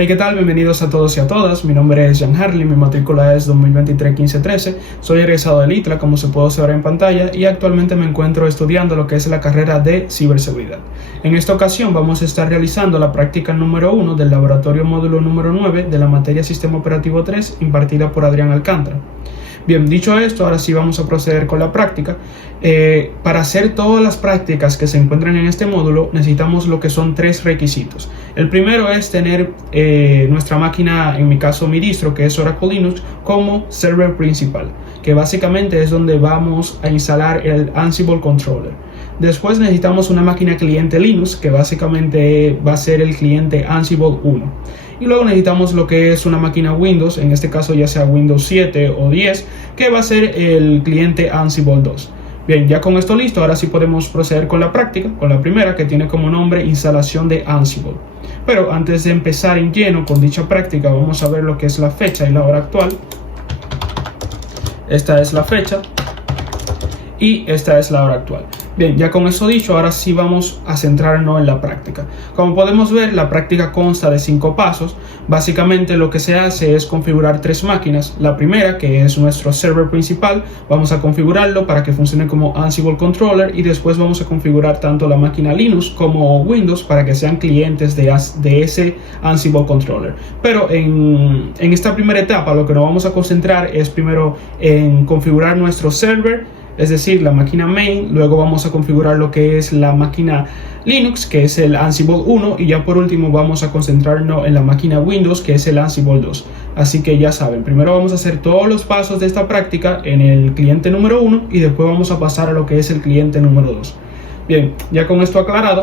Hey, ¿qué tal? Bienvenidos a todos y a todas. Mi nombre es Jan Harley, mi matrícula es 2023-1513. Soy egresado del ITLA, como se puede observar en pantalla, y actualmente me encuentro estudiando lo que es la carrera de ciberseguridad. En esta ocasión vamos a estar realizando la práctica número 1 del laboratorio módulo número 9 de la materia Sistema Operativo 3, impartida por Adrián Alcántara. Bien, dicho esto, ahora sí vamos a proceder con la práctica. Para hacer todas las prácticas que se encuentran en este módulo necesitamos lo que son 3 requisitos. El primero es tener nuestra máquina, en mi caso mi distro, que es Oracle Linux, como server principal, que básicamente es donde vamos a instalar el Ansible Controller. Después necesitamos una máquina cliente Linux, que básicamente va a ser el cliente Ansible 1. Y luego necesitamos lo que es una máquina Windows, en este caso ya sea Windows 7 o 10, que va a ser el cliente Ansible 2. Bien, ya con esto listo, ahora sí podemos proceder con la práctica, con la primera, que tiene como nombre instalación de Ansible. Pero antes de empezar en lleno con dicha práctica, vamos a ver lo que es la fecha y la hora actual. Esta es la fecha y esta es la hora actual. Bien, ya con eso dicho, ahora sí vamos a centrarnos en la práctica. Como podemos ver, la práctica consta de 5 pasos. Básicamente lo que se hace es configurar 3 máquinas. La primera, que es nuestro server principal, vamos a configurarlo para que funcione como Ansible Controller, y después vamos a configurar tanto la máquina Linux como Windows para que sean clientes de ese Ansible Controller. Pero en esta primera etapa lo que nos vamos a concentrar es primero en configurar nuestro server, es decir, la máquina main. Luego vamos a configurar lo que es la máquina Linux, que es el Ansible 1, y ya por último vamos a concentrarnos en la máquina Windows, que es el Ansible 2. Así que ya saben, primero vamos a hacer todos los pasos de esta práctica en el cliente número 1 y después vamos a pasar a lo que es el cliente número 2. Bien, ya con esto aclarado,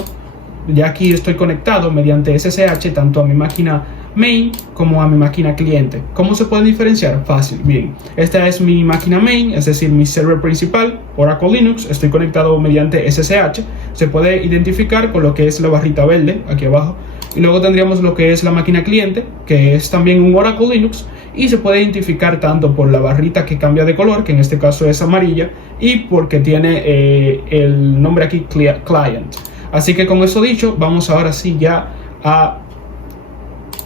ya aquí estoy conectado mediante SSH tanto a mi máquina main como a mi máquina cliente. ¿Cómo se puede diferenciar? Fácil. Bien, esta es mi máquina main, es decir, mi server principal, Oracle Linux. Estoy conectado mediante SSH. Se puede identificar con lo que es la barrita verde aquí abajo. Y luego tendríamos lo que es la máquina cliente, que es también un Oracle Linux, y se puede identificar tanto por la barrita que cambia de color, que en este caso es amarilla, y porque tiene el nombre aquí Client. Así que con eso dicho, vamos ahora sí ya a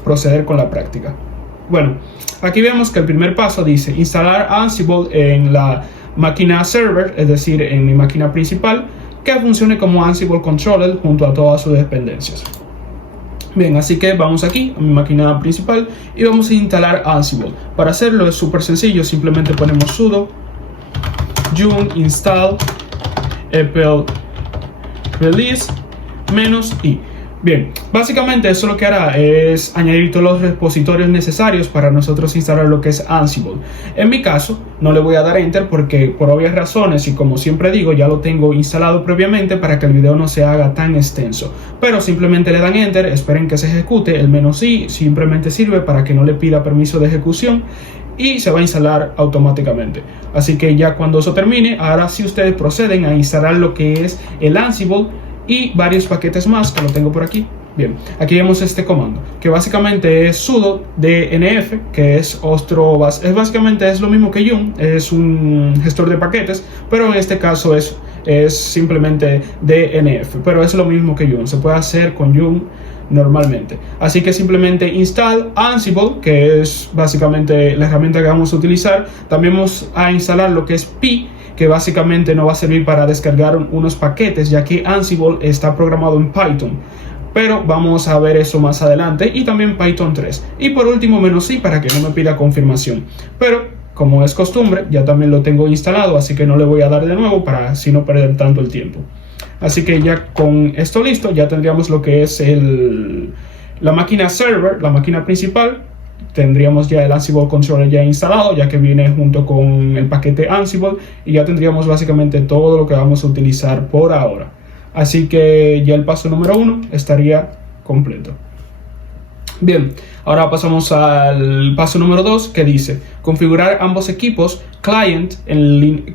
proceder con la práctica. Bueno, aquí vemos que el primer paso dice instalar Ansible en la máquina server, es decir, en mi máquina principal, que funcione como Ansible Controller junto a todas sus dependencias. Bien, así que vamos aquí a mi máquina principal y vamos a instalar Ansible. Para hacerlo es súper sencillo, simplemente ponemos sudo yum install epl release -i. Bien, básicamente eso lo que hará es añadir todos los repositorios necesarios para nosotros instalar lo que es Ansible. En mi caso, no le voy a dar Enter porque por obvias razones, y como siempre digo, ya lo tengo instalado previamente para que el video no se haga tan extenso. Pero simplemente le dan Enter, esperen que se ejecute. El "-i" simplemente sirve para que no le pida permiso de ejecución y se va a instalar automáticamente. Así que ya cuando eso termine, ahora sí ustedes proceden a instalar lo que es el Ansible y varios paquetes más, que lo tengo por aquí. Bien, aquí vemos este comando, que básicamente es sudo dnf, que es básicamente es lo mismo que yum, es un gestor de paquetes, pero en este caso es simplemente dnf, pero es lo mismo que yum, se puede hacer con yum normalmente. Así que simplemente install Ansible, que es básicamente la herramienta que vamos a utilizar. También vamos a instalar lo que es pi, que básicamente nos va a servir para descargar unos paquetes, ya que Ansible está programado en Python, pero vamos a ver eso más adelante, y también Python 3. Y por último "-i" para que no me pida confirmación, pero como es costumbre ya también lo tengo instalado, así que no le voy a dar de nuevo para así no perder tanto el tiempo. Así que ya con esto listo, ya tendríamos lo que es la máquina server, la máquina principal. Tendríamos ya el Ansible Controller ya instalado, ya que viene junto con el paquete Ansible, y ya tendríamos básicamente todo lo que vamos a utilizar por ahora. Así que ya el paso número 1 estaría completo. Bien, ahora pasamos al paso número 2, que dice configurar ambos equipos client,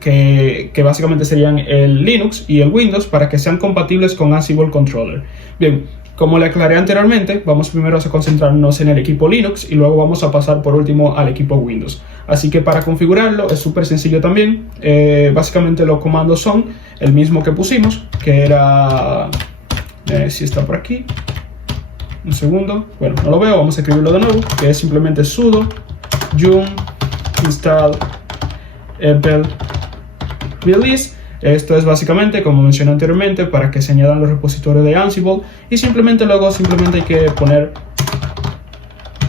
que básicamente serían el Linux y el Windows, para que sean compatibles con Ansible Controller. Bien, como le aclaré anteriormente, vamos primero a concentrarnos en el equipo Linux y luego vamos a pasar por último al equipo Windows. Así que para configurarlo es súper sencillo también. Básicamente los comandos son el mismo que pusimos, que era, si está por aquí, un segundo, bueno, no lo veo, vamos a escribirlo de nuevo, que es simplemente sudo yum install epel release. Esto es básicamente, como mencioné anteriormente, para que se añadan los repositorios de Ansible, y luego hay que poner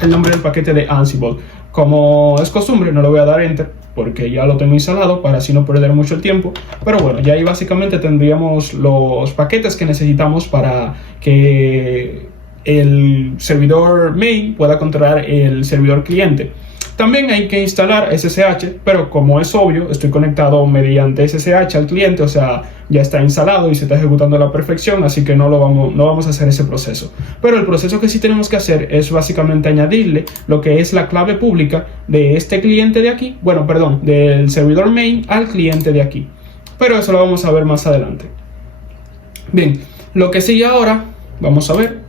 el nombre del paquete de Ansible. Como es costumbre, no le voy a dar enter porque ya lo tengo instalado para así no perder mucho el tiempo, pero bueno, ya ahí básicamente tendríamos los paquetes que necesitamos para que el servidor main pueda controlar el servidor cliente. También hay que instalar SSH, pero como es obvio, estoy conectado mediante SSH al cliente, o sea, ya está instalado y se está ejecutando a la perfección, así que no vamos a hacer ese proceso. Pero el proceso que sí tenemos que hacer es básicamente añadirle lo que es la clave pública de este cliente de aquí, bueno, perdón, del servidor main al cliente de aquí. Pero eso lo vamos a ver más adelante. Bien, lo que sigue ahora, vamos a ver.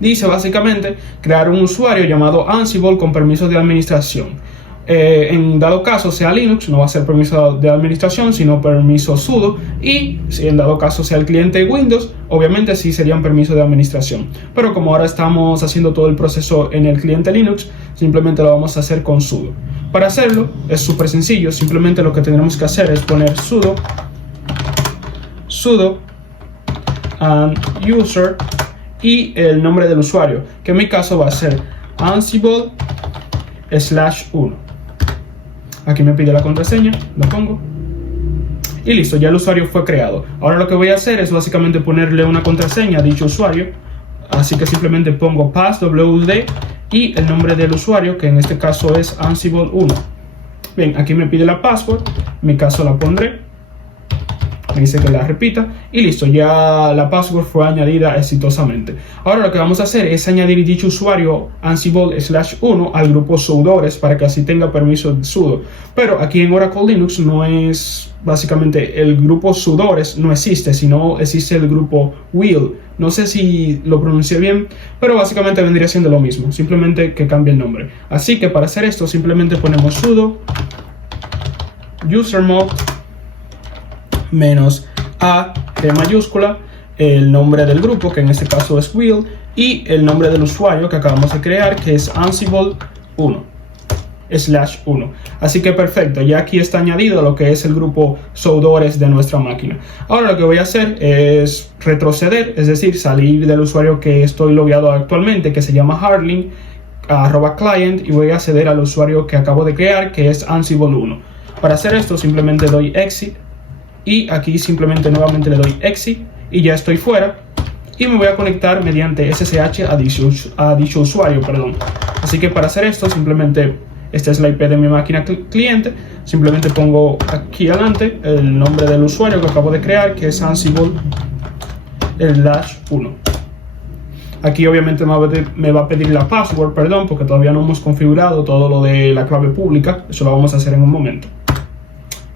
Dice básicamente crear un usuario llamado Ansible con permisos de administración. En dado caso sea Linux, no va a ser permiso de administración, sino permiso sudo. Y si en dado caso sea el cliente Windows, obviamente sí serían permisos de administración. Pero como ahora estamos haciendo todo el proceso en el cliente Linux, simplemente lo vamos a hacer con sudo. Para hacerlo es súper sencillo, simplemente lo que tendremos que hacer es poner sudo and user y el nombre del usuario, que en mi caso va a ser Ansible/1. Aquí me pide la contraseña, la pongo y listo, ya el usuario fue creado. Ahora lo que voy a hacer es básicamente ponerle una contraseña a dicho usuario, así que simplemente pongo passwd y el nombre del usuario, que en este caso es Ansible1. Bien, aquí me pide la password, en mi caso la pondré. Me dice que la repita y listo, ya la password fue añadida exitosamente. Ahora lo que vamos a hacer es añadir dicho usuario Ansible/1 al grupo sudores para que así tenga permiso de sudo. Pero aquí en Oracle Linux no es, básicamente el grupo sudores no existe, sino existe el grupo will. No sé si lo pronuncié bien, pero básicamente vendría siendo lo mismo, simplemente que cambie el nombre. Así que para hacer esto simplemente ponemos sudo usermod menos a de mayúscula, el nombre del grupo, que en este caso es will, y el nombre del usuario que acabamos de crear, que es Ansible1/1. Así que perfecto, ya aquí está añadido lo que es el grupo soudores de nuestra máquina. Ahora lo que voy a hacer es retroceder, es decir, salir del usuario que estoy logueado actualmente, que se llama Hardlink @client, y voy a acceder al usuario que acabo de crear, que es Ansible1. Para hacer esto simplemente doy exit y aquí simplemente nuevamente le doy exit y ya estoy fuera y me voy a conectar mediante SSH a dicho usuario, Así que para hacer esto simplemente, esta es la IP de mi máquina cliente, simplemente pongo aquí adelante el nombre del usuario que acabo de crear, que es Ansible/1. Aquí obviamente me va a pedir la password, porque todavía no hemos configurado todo lo de la clave pública. Eso lo vamos a hacer en un momento.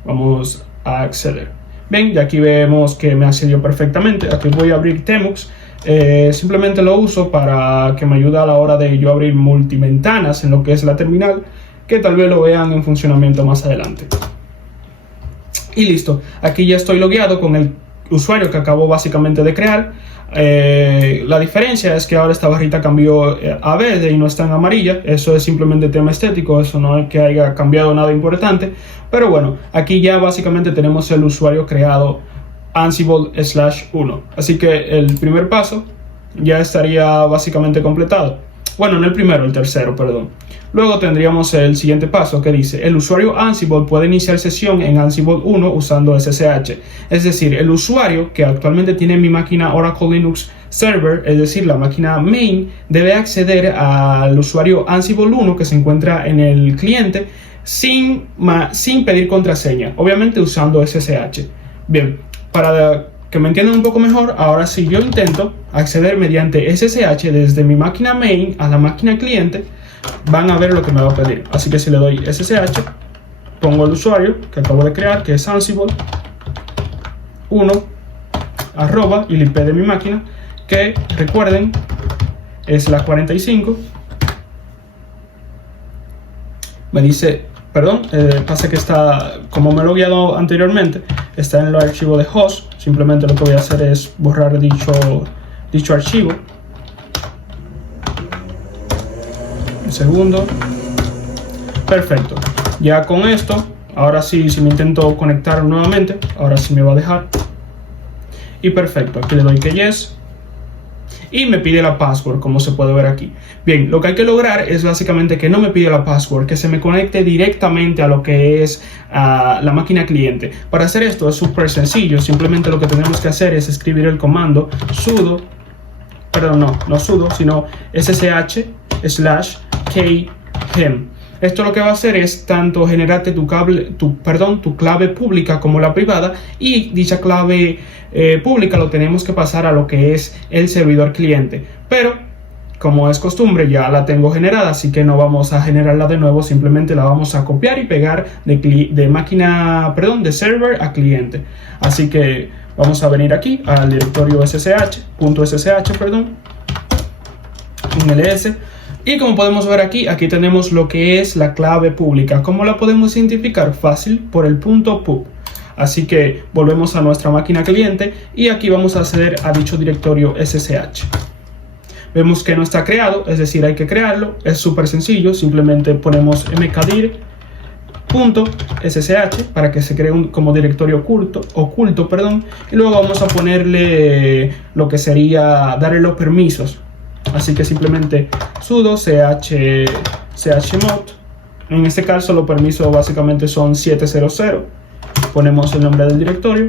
Vamos a acceder. Bien, y aquí vemos que me accedió perfectamente. Aquí voy a abrir Tmux. Simplemente lo uso para que me ayude a la hora de yo abrir multiventanas en lo que es la terminal, que tal vez lo vean en funcionamiento más adelante. Y listo, aquí ya estoy logueado con el usuario que acabo básicamente de crear. La diferencia es que ahora esta barrita cambió a verde y no está en amarilla. Eso es simplemente tema estético, eso no es que haya cambiado nada importante. Pero bueno, aquí ya básicamente tenemos el usuario creado Ansible/1. Así que el primer paso ya estaría básicamente completado. Bueno, no el primero, el tercero, perdón. Luego tendríamos el siguiente paso que dice: el usuario Ansible puede iniciar sesión en Ansible1 usando SSH. Es decir, el usuario que actualmente tiene mi máquina Oracle Linux Server, es decir, la máquina main, debe acceder al usuario Ansible1 que se encuentra en el cliente sin pedir contraseña, obviamente usando SSH. Bien, para que me entiendan un poco mejor, ahora si yo intento acceder mediante SSH desde mi máquina main a la máquina cliente, van a ver lo que me va a pedir. Así que si le doy SSH, pongo el usuario que acabo de crear, que es Ansible1 @ y el IP de mi máquina, que recuerden es la 45. Me dice, perdón, pasa que está, como me lo he logueado anteriormente, está en el archivo de host. Simplemente lo que voy a hacer es borrar dicho archivo. Un segundo. Perfecto. Ya con esto, ahora sí, si me intento conectar nuevamente, ahora sí me va a dejar. Y perfecto, aquí le doy que yes. Y me pide la password, como se puede ver aquí. Bien, lo que hay que lograr es básicamente que no me pida la password, que se me conecte directamente a lo que es la máquina cliente. Para hacer esto es súper sencillo. Simplemente lo que tenemos que hacer es escribir el comando sudo, perdón, no sudo, sino ssh/kgem. Esto lo que va a hacer es tanto generarte tu clave pública como la privada, y dicha clave pública lo tenemos que pasar a lo que es el servidor cliente. Pero como es costumbre ya la tengo generada, así que no vamos a generarla de nuevo, simplemente la vamos a copiar y pegar de server a cliente. Así que vamos a venir aquí al directorio ssh, un ls. Y como podemos ver aquí tenemos lo que es la clave pública. ¿Cómo la podemos identificar? Fácil, por el punto pub. Así que volvemos a nuestra máquina cliente y aquí vamos a acceder a dicho directorio ssh. Vemos que no está creado, es decir, hay que crearlo. Es súper sencillo, simplemente ponemos mkdir.ssh para que se cree como directorio oculto, y luego vamos a ponerle lo que sería darle los permisos. Así que simplemente sudo chmod. En este caso los permisos básicamente son 700. Ponemos el nombre del directorio.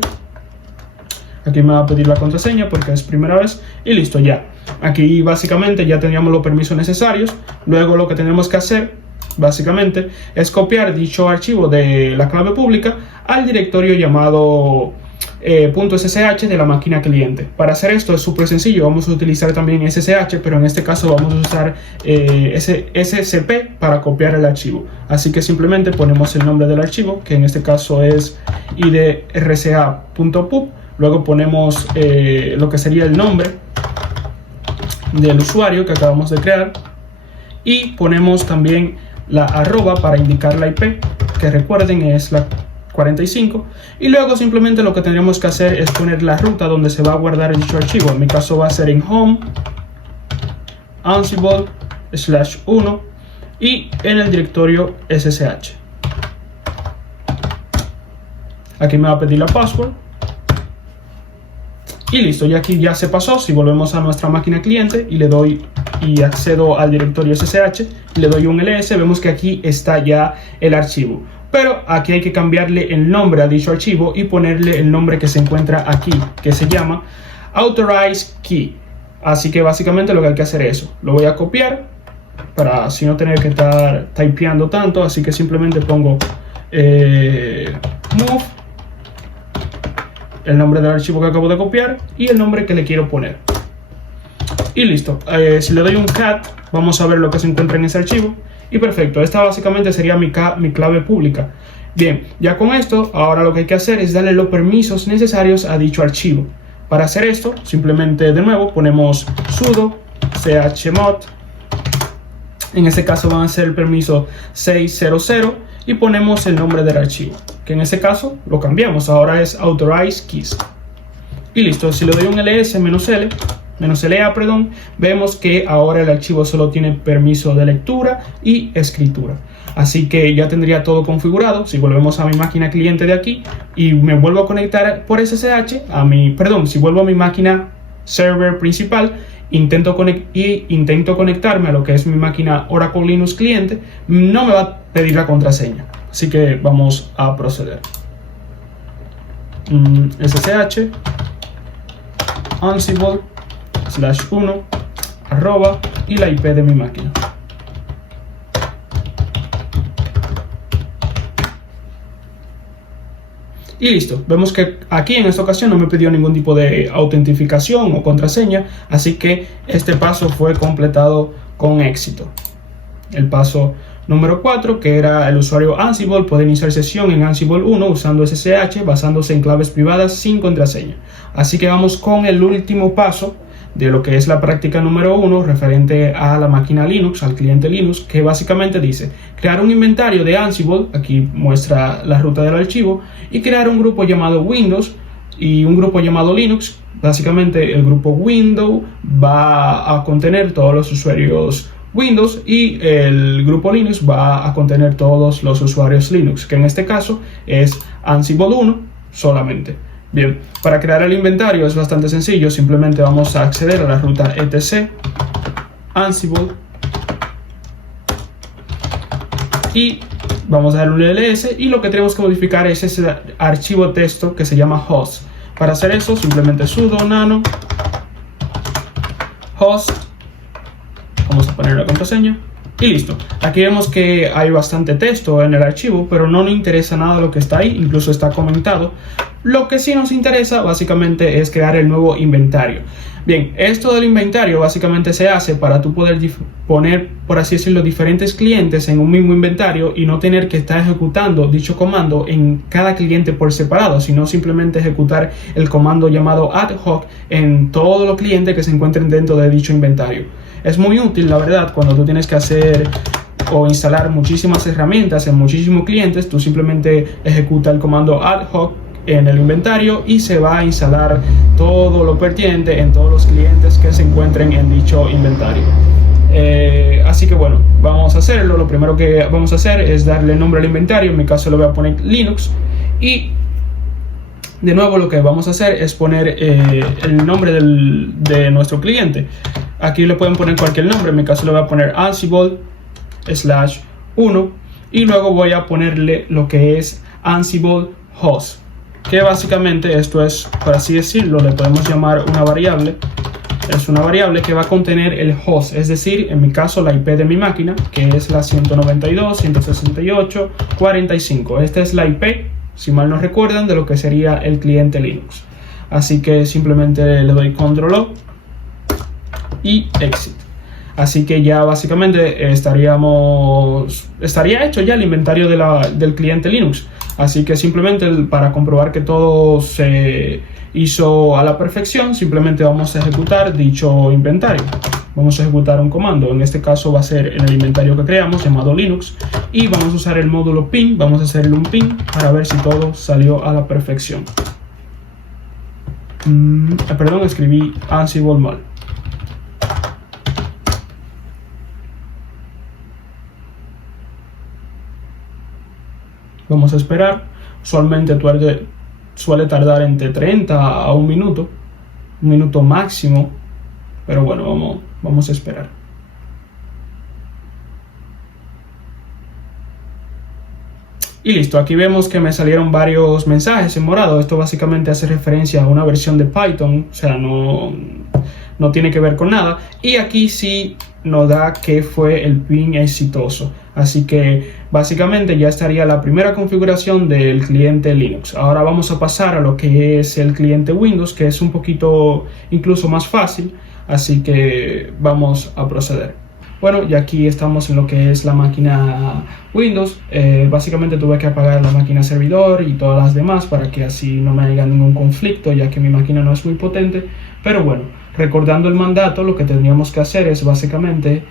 Aquí me va a pedir la contraseña porque es primera vez. Y listo, ya. Aquí básicamente ya teníamos los permisos necesarios. Luego lo que tenemos que hacer básicamente es copiar dicho archivo de la clave pública al directorio llamado .ssh de la máquina cliente. Para hacer esto es súper sencillo. Vamos a utilizar también ssh, pero en este caso vamos a usar scp para copiar el archivo. Así que simplemente ponemos el nombre del archivo, que en este caso es idrca.pub. Luego ponemos lo que sería el nombre del usuario que acabamos de crear, y ponemos también la arroba para indicar la IP, que recuerden es la 45, y luego simplemente lo que tendríamos que hacer es poner la ruta donde se va a guardar dicho archivo. En mi caso va a ser en home ansible/1 y en el directorio ssh. Aquí me va a pedir la password y listo, y aquí ya se pasó. Si volvemos a nuestra máquina cliente y le doy y accedo al directorio ssh y le doy un ls, vemos que aquí está ya el archivo. Pero aquí hay que cambiarle el nombre a dicho archivo y ponerle el nombre que se encuentra aquí, que se llama Authorized Key. Así que básicamente lo que hay que hacer es eso. Lo voy a copiar para así no tener que estar typeando tanto. Así que simplemente pongo move, el nombre del archivo que acabo de copiar y el nombre que le quiero poner. Y listo. Si le doy un cat, vamos a ver lo que se encuentra en ese archivo. Y perfecto, esta básicamente sería mi clave pública. Bien, ya con esto, ahora lo que hay que hacer es darle los permisos necesarios a dicho archivo. Para hacer esto, simplemente de nuevo ponemos sudo chmod. En este caso van a ser el permiso 600 y ponemos el nombre del archivo, que en este caso lo cambiamos, ahora es Authorized Keys. Y listo, si le doy un ls-l, vemos que ahora el archivo solo tiene permiso de lectura y escritura. Así que ya tendría todo configurado. Si volvemos a mi máquina cliente de aquí y me vuelvo a conectar por SSH si vuelvo a mi máquina server principal, intento conectarme a lo que es mi máquina Oracle Linux cliente, no me va a pedir la contraseña. Así que vamos a proceder. SSH Ansible/1 arroba y la IP de mi máquina. Y listo, vemos que aquí en esta ocasión no me pidió ningún tipo de autentificación o contraseña, así que este paso fue completado con éxito. El paso número 4, que era el usuario Ansible, puede iniciar sesión en Ansible 1 usando SSH basándose en claves privadas sin contraseña. Así que vamos con el último paso de lo que es la práctica número 1 referente a la máquina Linux, al cliente Linux, que básicamente dice crear un inventario de Ansible, aquí muestra la ruta del archivo, y crear un grupo llamado Windows y un grupo llamado Linux. Básicamente el grupo Windows va a contener todos los usuarios Windows, y el grupo Linux va a contener todos los usuarios Linux, que en este caso es Ansible 1 solamente. Bien, para crear el inventario es bastante sencillo, simplemente vamos a acceder a la ruta etc Ansible y vamos a dar un ls, y lo que tenemos que modificar es ese archivo texto que se llama host. Para hacer eso, simplemente sudo nano host, vamos a poner la contraseña y listo. Aquí vemos que hay bastante texto en el archivo, pero no nos interesa nada lo que está ahí, incluso está comentado. Lo que sí nos interesa básicamente es crear el nuevo inventario. Bien, esto del inventario básicamente se hace para tú poder poner, por así decirlo, diferentes clientes en un mismo inventario y no tener que estar ejecutando dicho comando en cada cliente por separado, sino simplemente ejecutar el comando llamado ad hoc en todos los clientes que se encuentren dentro de dicho inventario. Es muy útil, la verdad, cuando tú tienes que hacer o instalar muchísimas herramientas en muchísimos clientes. Tú simplemente ejecuta el comando ad hoc en el inventario y se va a instalar todo lo pertinente en todos los clientes que se encuentren en dicho inventario. Así que bueno, vamos a hacerlo. Lo primero que vamos a hacer es darle nombre al inventario. En mi caso le voy a poner Linux, y de nuevo lo que vamos a hacer es poner el nombre de nuestro cliente. Aquí le pueden poner cualquier nombre, en mi caso le voy a poner Ansible/1, y luego voy a ponerle lo que es Ansible host, que básicamente esto es, por así decirlo, le podemos llamar una variable. Es una variable que va a contener el host, es decir, en mi caso la IP de mi máquina, que es la 192.168.45. Esta es la IP, si mal no recuerdan, de lo que sería el cliente Linux. Así que simplemente le doy Ctrl+O y Exit. Así que ya básicamente estaría hecho ya el inventario del cliente Linux. Así que simplemente para comprobar que todo se hizo a la perfección, simplemente vamos a ejecutar dicho inventario. Vamos a ejecutar un comando, en este caso va a ser en el inventario que creamos llamado Linux, y vamos a usar el módulo ping, vamos a hacerle un ping para ver si todo salió a la perfección. Perdón, escribí Ansible mal. Vamos a esperar. Usualmente suele tardar entre 30 a un minuto máximo, pero bueno, vamos a esperar. Y listo, aquí vemos que me salieron varios mensajes en morado. Esto básicamente hace referencia a una versión de Python, o sea, no tiene que ver con nada. Y aquí sí nos da que fue el ping exitoso. Así que básicamente ya estaría la primera configuración del cliente Linux. Ahora vamos a pasar a lo que es el cliente Windows, que es un poquito incluso más fácil. Así que vamos a proceder. Bueno, y aquí estamos en lo que es la máquina Windows. Básicamente tuve que apagar la máquina servidor y todas las demás para que así no me haya ningún conflicto, ya que mi máquina no es muy potente. Pero bueno, recordando el mandato, lo que tendríamos que hacer es básicamente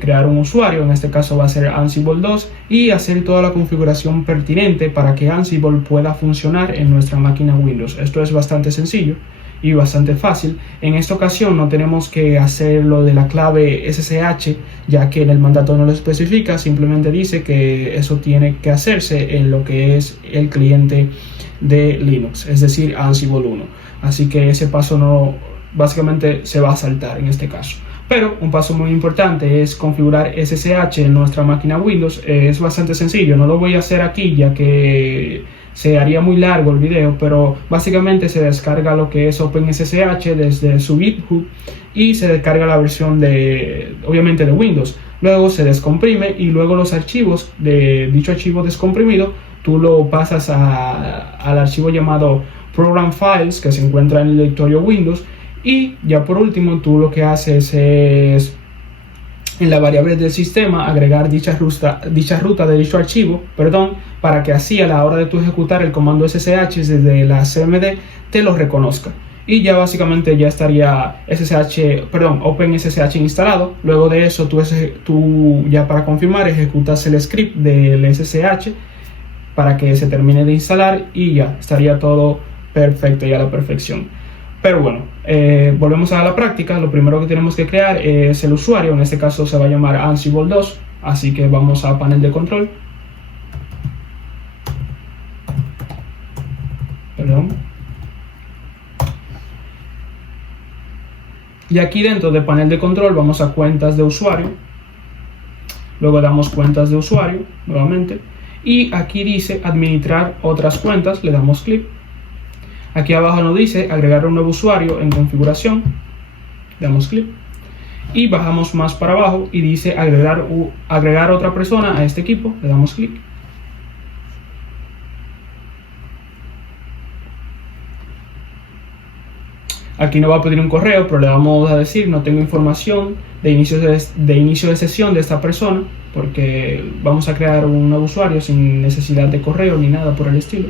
crear un usuario. En este caso va a ser Ansible 2, y hacer toda la configuración pertinente para que Ansible pueda funcionar en nuestra máquina Windows. Esto es bastante sencillo y bastante fácil. En esta ocasión no tenemos que hacer lo de la clave SSH, ya que en el mandato no lo especifica, simplemente dice que eso tiene que hacerse en lo que es el cliente de Linux, es decir, Ansible 1. Así que ese paso básicamente se va a saltar en este caso. Pero un paso muy importante es configurar SSH en nuestra máquina Windows. Es bastante sencillo, no lo voy a hacer aquí ya que se haría muy largo el video, pero básicamente se descarga lo que es OpenSSH desde su GitHub y se descarga la versión obviamente de Windows. Luego se descomprime y luego los archivos de dicho archivo descomprimido tú lo pasas al archivo llamado Program Files, que se encuentra en el directorio Windows. Y ya por último tú lo que haces es en la variable del sistema agregar dicha ruta de dicho archivo, para que así a la hora de tú ejecutar el comando SSH desde la CMD te lo reconozca. Y ya básicamente ya estaría OpenSSH instalado. Luego de eso tú ya para confirmar ejecutas el script del SSH para que se termine de instalar y ya estaría todo perfecto y a la perfección. Pero bueno, volvemos a la práctica. Lo primero que tenemos que crear es el usuario. En este caso se va a llamar Ansible 2. Así que vamos a panel de control. Perdón. Y aquí dentro del panel de control vamos a cuentas de usuario. Luego damos cuentas de usuario nuevamente. Y aquí dice administrar otras cuentas. Le damos clic. Aquí abajo nos dice agregar un nuevo usuario en configuración. Damos clic. Y bajamos más para abajo y dice agregar otra persona a este equipo. Le damos clic. Aquí nos va a pedir un correo, pero le vamos a decir no tengo información de inicio de sesión de esta persona, porque vamos a crear un nuevo usuario sin necesidad de correo ni nada por el estilo.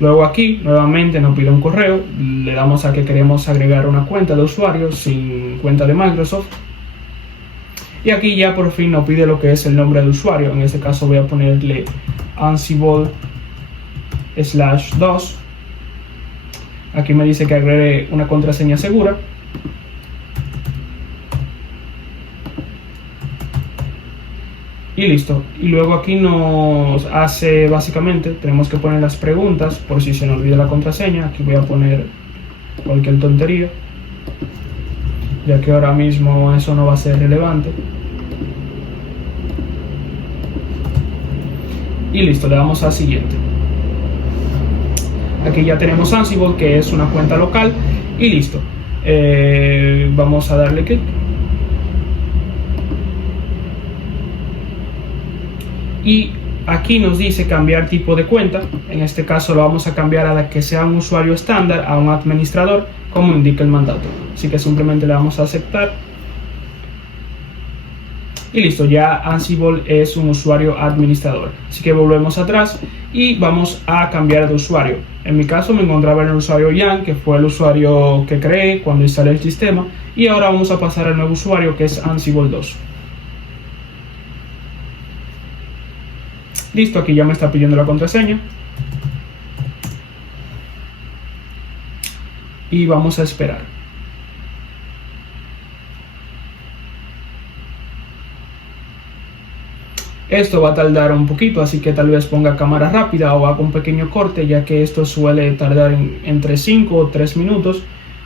Luego aquí nuevamente nos pide un correo, le damos a que queremos agregar una cuenta de usuario sin cuenta de Microsoft. Y aquí ya por fin nos pide lo que es el nombre de usuario. En este caso voy a ponerle Ansible/2. Aquí me dice que agregue una contraseña segura. Y listo. Y luego aquí nos hace básicamente, tenemos que poner las preguntas por si se nos olvida la contraseña. Aquí voy a poner cualquier tontería, ya que ahora mismo eso no va a ser relevante. Y listo, le damos a siguiente. Aquí ya tenemos Ansible, que es una cuenta local, y listo. Vamos a darle clic. Y aquí nos dice cambiar tipo de cuenta. En este caso lo vamos a cambiar a la que sea un usuario estándar, a un administrador, como indica el mandato. Así que simplemente le damos a aceptar. Y listo, ya Ansible es un usuario administrador. Así que volvemos atrás y vamos a cambiar de usuario. En mi caso me encontraba en el usuario Jan, que fue el usuario que creé cuando instalé el sistema. Y ahora vamos a pasar al nuevo usuario, que es Ansible 2. Listo, aquí ya me está pidiendo la contraseña. Y vamos a esperar. Esto va a tardar un poquito, así que tal vez ponga cámara rápida o haga un pequeño corte, ya que esto suele tardar entre 5 o 3 minutos.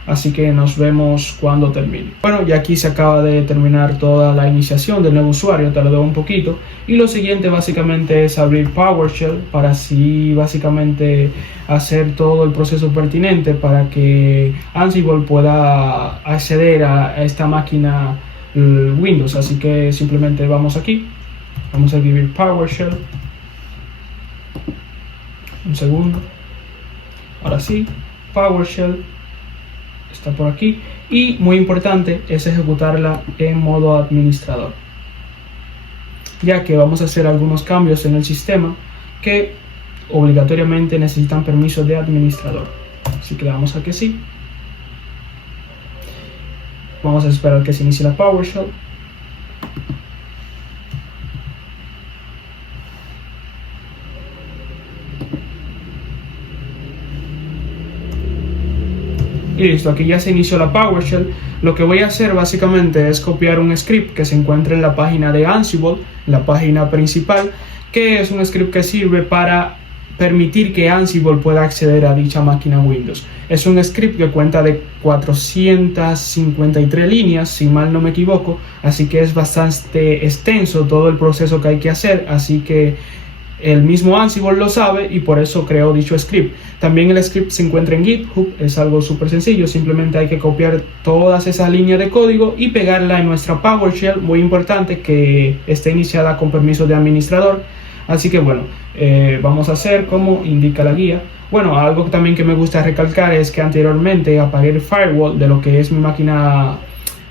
Así que nos vemos cuando termine. Bueno, ya aquí se acaba de terminar toda la iniciación del nuevo usuario, tardó un poquito. Y lo siguiente básicamente es abrir PowerShell para así básicamente hacer todo el proceso pertinente para que Ansible pueda acceder a esta máquina Windows. Así que simplemente vamos aquí, vamos a escribir PowerShell. Un segundo. Ahora sí, PowerShell. Está por aquí, y muy importante es ejecutarla en modo administrador, ya que vamos a hacer algunos cambios en el sistema que obligatoriamente necesitan permiso de administrador. Así que le damos a que sí. Vamos a esperar que se inicie la PowerShell. Y listo, aquí ya se inició la PowerShell. Lo que voy a hacer básicamente es copiar un script que se encuentra en la página de Ansible, la página principal, que es un script que sirve para permitir que Ansible pueda acceder a dicha máquina Windows. Es un script que cuenta de 453 líneas, si mal no me equivoco, así que es bastante extenso todo el proceso que hay que hacer, así que el mismo Ansible lo sabe y por eso creó dicho script. También el script se encuentra en GitHub, es algo súper sencillo, simplemente hay que copiar todas esas líneas de código y pegarla en nuestra PowerShell, muy importante que esté iniciada con permiso de administrador. Así que bueno, vamos a hacer como indica la guía. Bueno, algo también que me gusta recalcar es que anteriormente apagué el firewall de lo que es mi máquina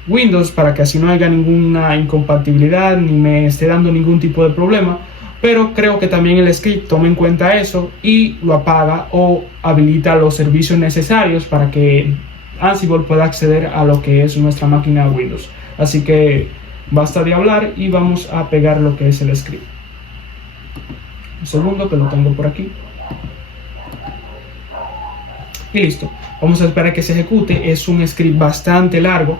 Windows para que así no haya ninguna incompatibilidad ni me esté dando ningún tipo de problema. Pero creo que también el script toma en cuenta eso y lo apaga o habilita los servicios necesarios para que Ansible pueda acceder a lo que es nuestra máquina Windows. Así que basta de hablar y vamos a pegar lo que es el script. Un segundo que lo tengo por aquí. y listo. Vamos a esperar que se ejecute. Es un script bastante largo,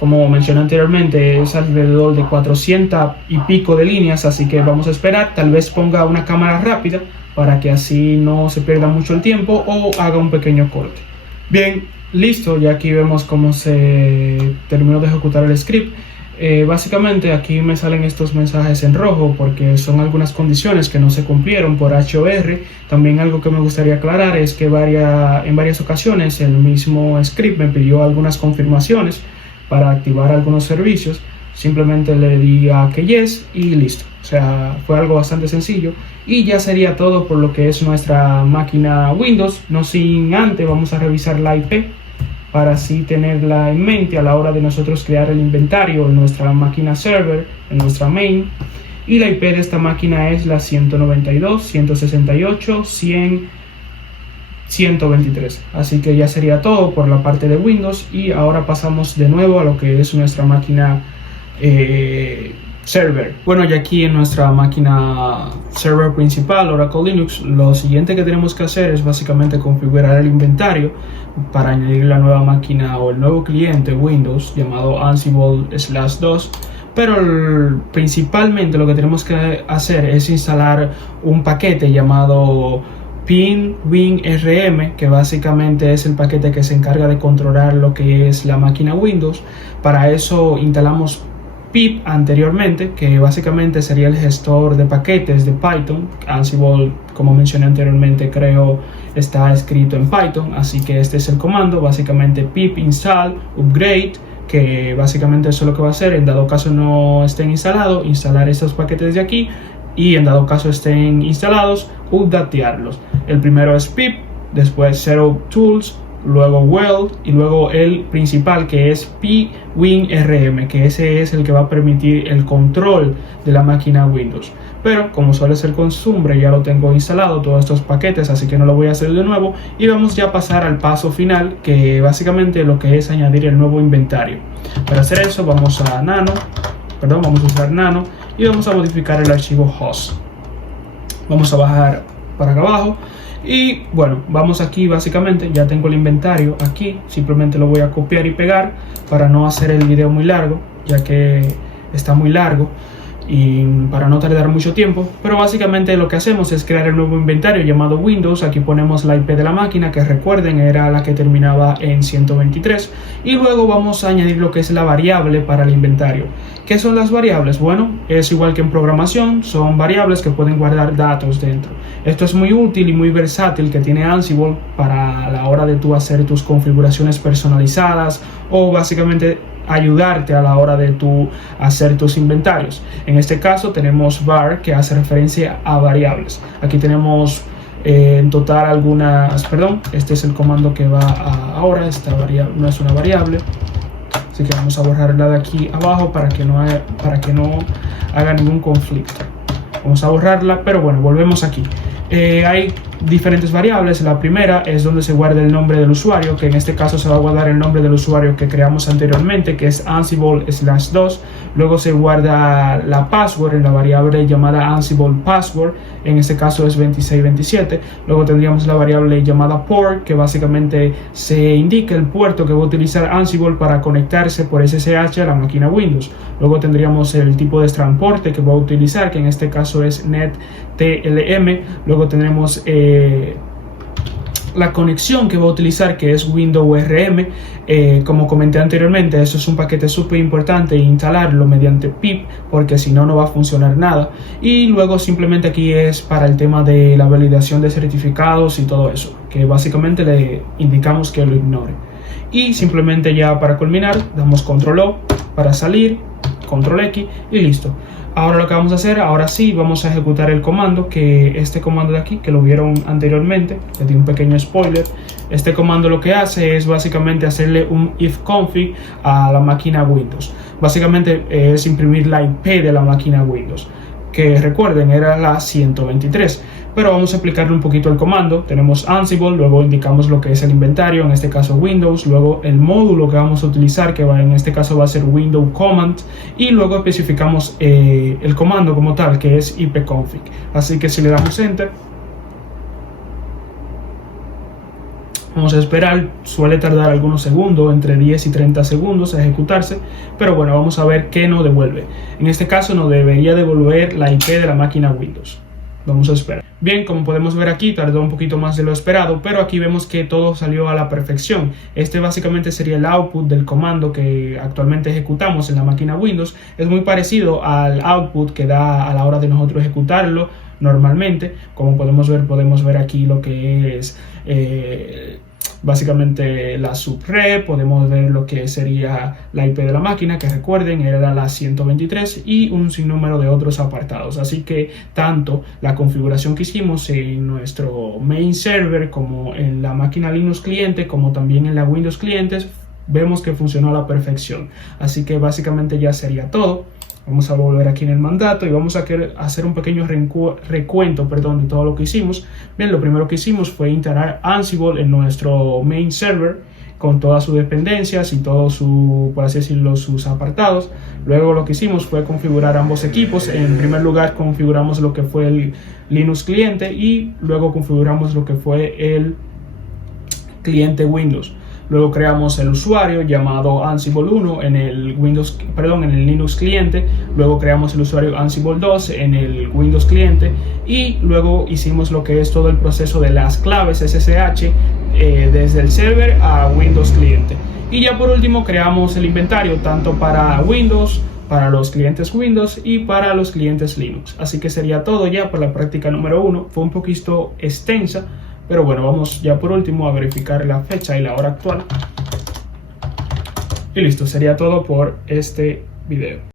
como mencioné anteriormente, es alrededor de 400 y pico de líneas, así que vamos a esperar. Tal vez ponga una cámara rápida para que así no se pierda mucho el tiempo o haga un pequeño corte. Bien, listo, ya aquí vemos cómo se terminó de ejecutar el script. Básicamente aquí me salen estos mensajes en rojo porque son algunas condiciones que no se cumplieron por H o R. También algo que me gustaría aclarar es que en varias ocasiones el mismo script me pidió algunas confirmaciones para activar algunos servicios. Simplemente le di a que yes y listo. O sea, fue algo bastante sencillo y ya sería todo por lo que es nuestra máquina Windows. No sin antes vamos a revisar la IP para así tenerla en mente a la hora de nosotros crear el inventario en nuestra máquina server, en nuestra main. Y la IP de esta máquina es la 192.168.100.123. Así que ya sería todo por la parte de Windows y ahora pasamos de nuevo a lo que es nuestra máquina server. Bueno, ya aquí en nuestra máquina server principal, Oracle Linux, lo siguiente que tenemos que hacer es básicamente configurar el inventario para añadir la nueva máquina o el nuevo cliente Windows llamado Ansible/2. Pero principalmente lo que tenemos que hacer es instalar un paquete llamado pin-win-rm, que básicamente es el paquete que se encarga de controlar lo que es la máquina Windows. Para eso instalamos pip anteriormente, que básicamente sería el gestor de paquetes de Python. Ansible, como mencioné anteriormente, creo está escrito en Python, así que este es el comando, básicamente pip install upgrade, que básicamente eso es lo que va a hacer. En dado caso no estén instalados, instalar estos paquetes de aquí, y en dado caso estén instalados, updatearlos. El primero es pip, después setup tools, luego weld y luego el principal, que es pwinrm, que ese es el que va a permitir el control de la máquina Windows. Pero como suele ser costumbre, ya lo tengo instalado todos estos paquetes, así que no lo voy a hacer de nuevo y vamos ya a pasar al paso final, que básicamente lo que es añadir el nuevo inventario. Para hacer eso vamos a usar nano y vamos a modificar el archivo host. Vamos a bajar para acá abajo y bueno, vamos aquí. Básicamente ya tengo el inventario aquí, simplemente lo voy a copiar y pegar para no hacer el video muy largo, ya que está muy largo y para no tardar mucho tiempo. Pero básicamente lo que hacemos es crear el nuevo inventario llamado Windows. Aquí ponemos la IP de la máquina, que recuerden era la que terminaba en 123, y luego vamos a añadir lo que es la variable para el inventario. ¿Qué son las variables? Bueno, es igual que en programación, son variables que pueden guardar datos dentro. Esto es muy útil y muy versátil que tiene Ansible para la hora de tú hacer tus configuraciones personalizadas o básicamente ayudarte a la hora de tú hacer tus inventarios. En este caso tenemos var, que hace referencia a variables. Aquí tenemos en total este es el comando que va ahora. Esta variable no es una variable, así que vamos a borrarla de aquí abajo para que no haga ningún conflicto. Vamos a borrarla, pero bueno, volvemos aquí. Hay diferentes variables. La primera es donde se guarda el nombre del usuario, que en este caso se va a guardar el nombre del usuario que creamos anteriormente, que es Ansible/2. Luego se guarda la password en la variable llamada Ansible password, en este caso es 2627. Luego tendríamos la variable llamada port, que básicamente se indica el puerto que va a utilizar Ansible para conectarse por SSH a la máquina Windows. Luego tendríamos el tipo de transporte que va a utilizar, que en este caso es NetTLM. Luego tendremos la conexión que va a utilizar, que es WindowRM. Como comenté anteriormente, eso es un paquete súper importante, instalarlo mediante pip, porque si no, no va a funcionar nada. Y luego simplemente aquí es para el tema de la validación de certificados y todo eso, que básicamente le indicamos que lo ignore. Y simplemente ya para culminar, damos control O para salir, control X y listo. Ahora lo que vamos a hacer, ahora sí, vamos a ejecutar el comando, que este comando de aquí, que lo vieron anteriormente, les di un pequeño spoiler. Este comando lo que hace es básicamente hacerle un ifconfig a la máquina Windows. Básicamente es imprimir la IP de la máquina Windows, que recuerden era la 123. Pero vamos a aplicarle un poquito el comando. Tenemos Ansible, luego indicamos lo que es el inventario, en este caso Windows, luego el módulo que vamos a utilizar, que en este caso va a ser Windows Command, y luego especificamos el comando como tal, que es ipconfig. Así que si le damos Enter, Vamos a esperar, suele tardar algunos segundos, entre 10 y 30 segundos a ejecutarse, pero bueno, vamos a ver qué nos devuelve. En este caso nos debería devolver la IP de la máquina Windows. Vamos a esperar. Bien, como podemos ver aquí, tardó un poquito más de lo esperado, pero aquí vemos que todo salió a la perfección. Este básicamente sería el output del comando que actualmente ejecutamos en la máquina Windows. Es muy parecido al output que da a la hora de nosotros ejecutarlo normalmente. Como podemos ver aquí lo que es básicamente la subred. Podemos ver lo que sería la IP de la máquina, que recuerden era la 123, y un sinnúmero de otros apartados. Así que tanto la configuración que hicimos en nuestro main server como en la máquina Linux cliente, como también en la Windows clientes, vemos que funcionó a la perfección. Así que básicamente ya sería todo. Vamos a volver aquí en el mandato y vamos a hacer un pequeño recuento de todo lo que hicimos. Bien, lo primero que hicimos fue instalar Ansible en nuestro main server con todas sus dependencias y todos por así decirlo, sus apartados. Luego lo que hicimos fue configurar ambos equipos. En primer lugar configuramos lo que fue el Linux cliente y luego configuramos lo que fue el cliente Windows. Luego creamos el usuario llamado Ansible 1 en el Linux cliente. Luego creamos el usuario Ansible 2 en el Windows cliente. Y luego hicimos lo que es todo el proceso de las claves SSH desde el server a Windows cliente. Y ya por último creamos el inventario tanto para Windows, para los clientes Windows y para los clientes Linux. Así que sería todo ya por la práctica número 1. Fue un poquito extensa, pero bueno, vamos ya por último a verificar la fecha y la hora actual. Y listo, sería todo por este video.